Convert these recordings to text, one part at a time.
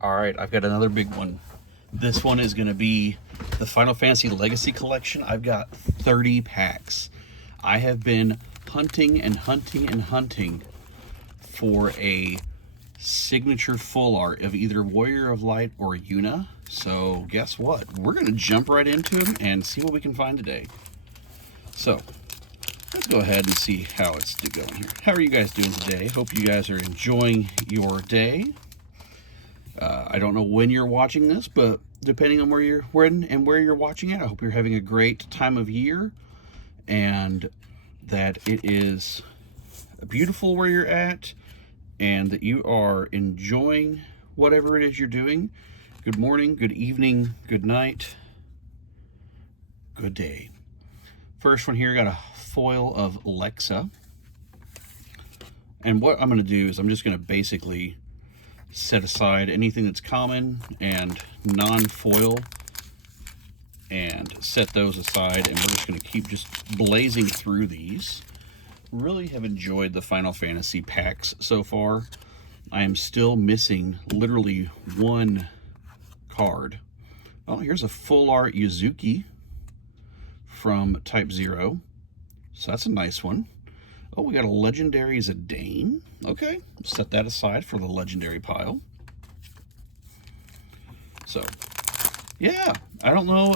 All right, I've got another big one. This one is going to be the Final Fantasy Legacy Collection. I've got 30 packs. I have been hunting and hunting and hunting for a signature full art of either Warrior of Light or Yuna. So guess what? We're going to jump right into them and see what we can find today. So let's go ahead and see how it's going here. How are you guys doing today? Hope you guys are enjoying your day. I don't know when you're watching this, but depending on where you're watching it, I hope you're having a great time of year and that it is beautiful where you're at and that you are enjoying whatever it is you're doing. Good morning, good evening, good night, good day. First one here, got a foil of Lexa. And what I'm going to do is I'm just going to basically set aside anything that's common and non-foil and set those aside, and we're just going to keep just blazing through these. Really have enjoyed the Final Fantasy packs so far. I am still missing literally one card. Oh, here's a full art Yuzuki from Type 0. So that's a nice one. Oh, we got a legendary Zidane. Okay, set that aside for the legendary pile. So, yeah, I don't know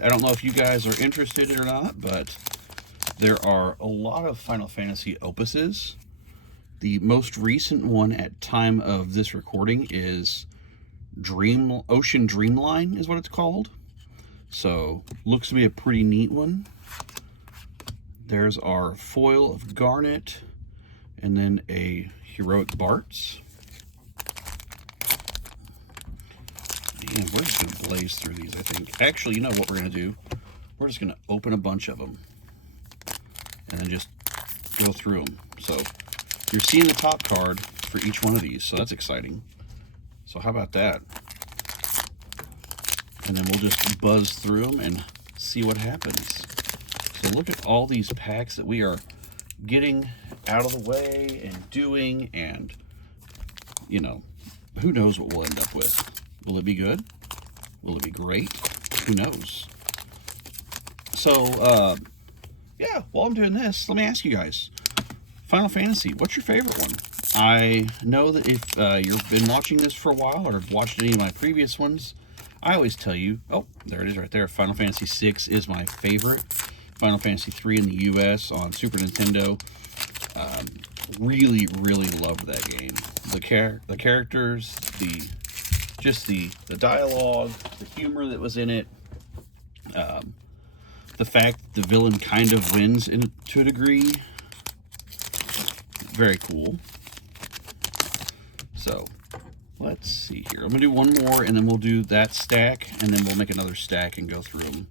if you guys are interested or not, but there are a lot of Final Fantasy opuses. The most recent one at time of this recording is Ocean Dreamline is what it's called. So, looks to be a pretty neat one. There's our foil of Garnet, and then a Heroic Bartz. Man, we're just going to blaze through these, I think. Actually, you know what we're going to do? We're just going to open a bunch of them, and then just go through them. So, you're seeing the top card for each one of these, so that's exciting. So how about that? And then we'll just buzz through them and see what happens. So look at all these packs that we are getting out of the way and doing, and, you know, who knows what we'll end up with. Will it be good? Will it be great? Who knows? So, yeah, while I'm doing this, let me ask you guys, Final Fantasy, what's your favorite one? I know that if you've been watching this for a while or have watched any of my previous ones, I always tell you, oh, there it is right there, Final Fantasy VI is my favorite. Final Fantasy III in the US on Super Nintendo. Really, really loved that game. The characters, the dialogue, the humor that was in it, the fact the villain kind of wins to a degree. Very cool. So, let's see here. I'm gonna do one more, and then we'll do that stack, and then we'll make another stack and go through them.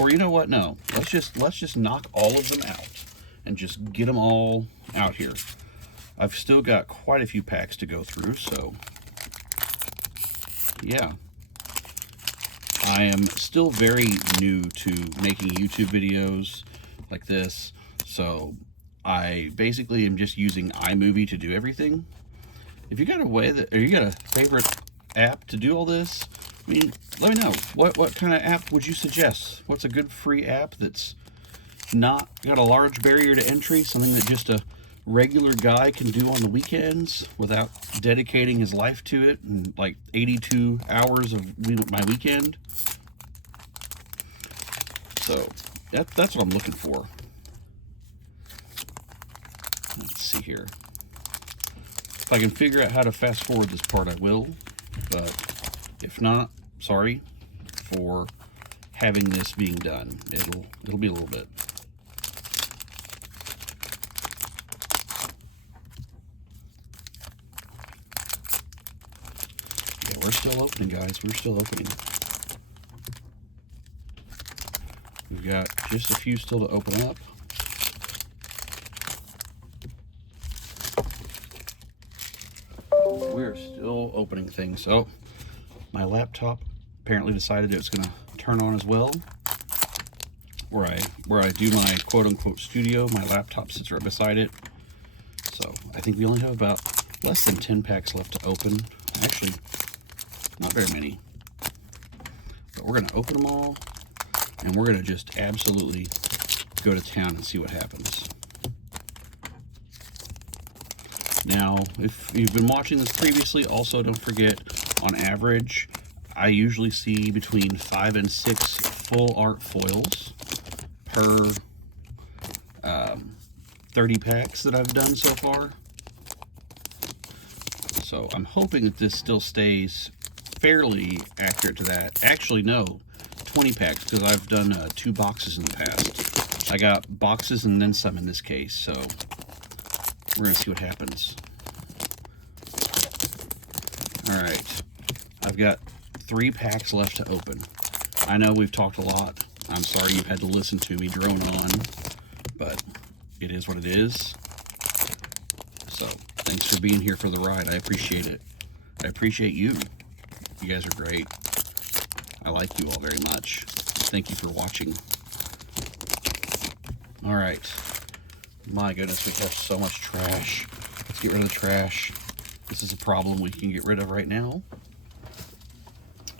Or you know what? No, let's just knock all of them out and just get them all out here. I've still got quite a few packs to go through, so yeah. I am still very new to making YouTube videos like this, so I basically am just using iMovie to do everything. If you got a way that, or you got a favorite app to do all this, I mean, let me know. What kind of app would you suggest? What's a good free app that's not got a large barrier to entry, something that just a regular guy can do on the weekends without dedicating his life to it, and like 82 hours of my weekend? So that's what I'm looking for. Let's see here. If I can figure out how to fast forward this part, I will, but if not, sorry for having this being done. It'll be a little bit. Yeah, we're still opening, guys. We're still opening. We've got just a few still to open up. We're still opening things. Oh, my laptop apparently decided it was going to turn on as well. Where I do my quote-unquote studio, my laptop sits right beside it. So I think we only have about less than 10 packs left to open. Actually, not very many. But we're going to open them all, and we're going to just absolutely go to town and see what happens. Now, if you've been watching this previously, also don't forget, on average, I usually see between 5 and 6 full art foils per 30 packs that I've done so far. So I'm hoping that this still stays fairly accurate to that. Actually, no, 20 packs, because I've done 2 boxes in the past. I got boxes and then some in this case, so we're going to see what happens. Alright, I've got 3 packs left to open. I know we've talked a lot. I'm sorry you've had to listen to me drone on, but it is what it is. So, thanks for being here for the ride. I appreciate it. I appreciate you. You guys are great. I like you all very much. Thank you for watching. Alright. My goodness, we have so much trash. Let's get rid of the trash. This is a problem we can get rid of right now.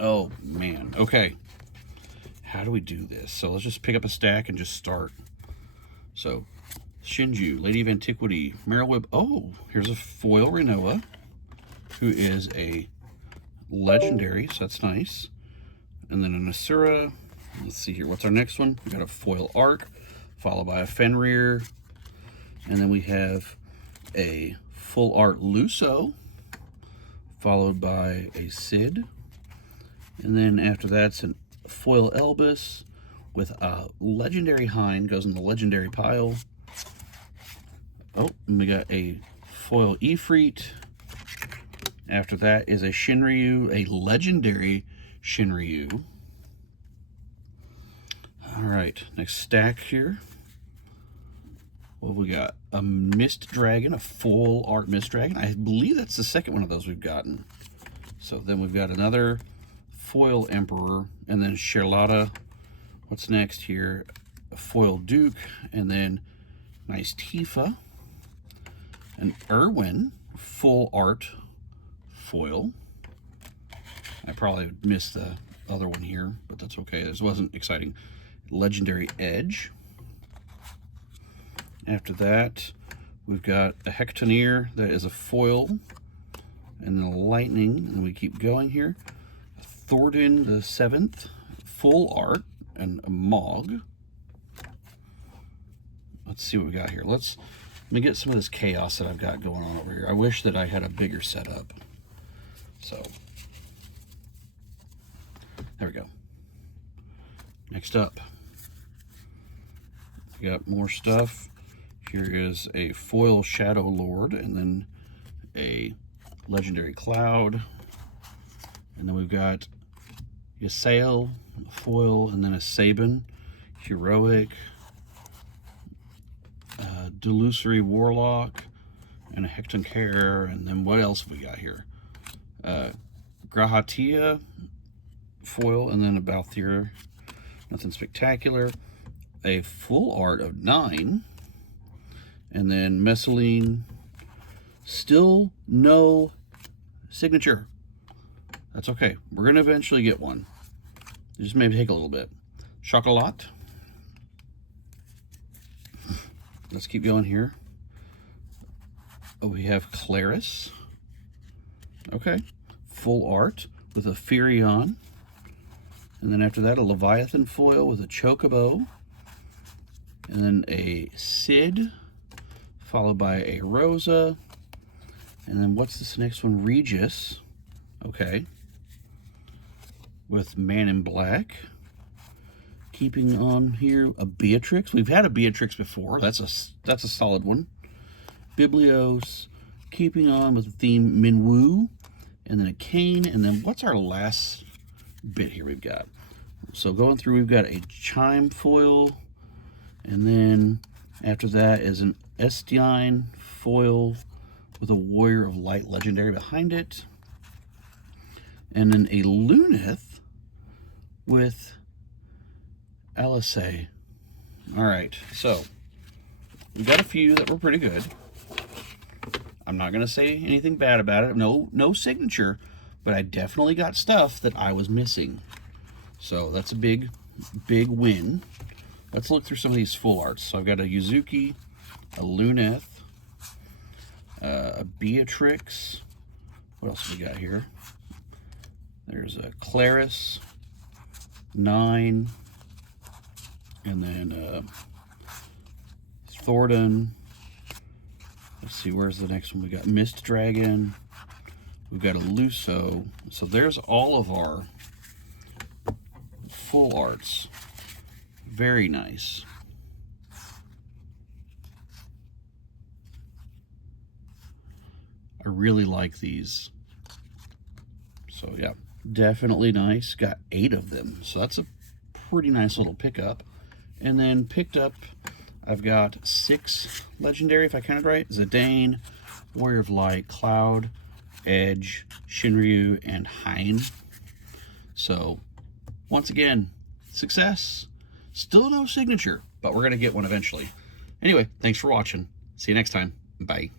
Oh, man. Okay. How do we do this? So let's just pick up a stack and just start. So, Shinju, Lady of Antiquity, Merylwib. Oh, here's a foil Rinoa, who is a legendary, so that's nice. And then an Asura. Let's see here. What's our next one? We got a foil Arc, followed by a Fenrir. And then we have a full art Luso, followed by a Sid. And then after that's a foil Elvis with a legendary Hind, goes in the legendary pile. Oh, and we got a foil Ifrit. After that is a Shinryu, a legendary Shinryu. Alright, next stack here. What we got? A Mist Dragon, a full art Mist Dragon. I believe that's the second one of those we've gotten. So then we've got another foil Emperor, and then Charlotta. What's next here? A foil Duke, and then nice Tifa. An Irwin, full art foil. I probably missed the other one here, but that's okay. This wasn't exciting. Legendary Edge. After that, we've got a Hectoneer that is a foil, and then a Lightning, and we keep going here. Thordan the 7th, full art, and a Mog. Let's see what we got here. Let me get some of this chaos that I've got going on over here. I wish that I had a bigger setup. So, there we go. Next up, we got more stuff. Here is a foil Shadow Lord, and then a legendary Cloud. And then we've got Ysael, foil, and then a Sabin, heroic, Delusory Warlock, and a Hectoneer. And then what else have we got here? Grahatia, foil, and then a Balthier. Nothing spectacular. A full art of 9. And then Messaline. Still no signature. That's okay. We're going to eventually get one. It just may take a little bit. Chocolat. Let's keep going here. Oh, we have Claris. Okay. Full art with a Firion. And then after that, a Leviathan foil with a Chocobo. And then a Sid, followed by a Rosa. And then what's this next one? Regis. Okay. With Man in Black. Keeping on here, a Beatrix. We've had a Beatrix before. That's a solid one. Biblios. Keeping on with the theme Minwu. And then a Kane. And then what's our last bit here we've got? So going through, we've got a Chime foil. And then after that is an Estienne foil with a Warrior of Light legendary behind it. And then a Luneth with Alice. All right, so we got a few that were pretty good. I'm not going to say anything bad about it. No signature, but I definitely got stuff that I was missing. So that's a big win. Let's look through some of these full arts. So I've got a Yuzuki, a Luneth, a Beatrix. What else have we got here? There's a Claris, 9, and then Thornton. Let's see, where's the next one? We got Mist Dragon. We've got a Luso. So there's all of our full arts. Very nice. I really like these. So yeah, definitely nice. Got 8 of them. So that's a pretty nice little pickup. And then picked up, I've got 6 legendary, if I counted right. Zidane, Warrior of Light, Cloud, Edge, Shinryu, and Hein. So once again, success. Still no signature, but we're going to get one eventually. Anyway, thanks for watching. See you next time. Bye.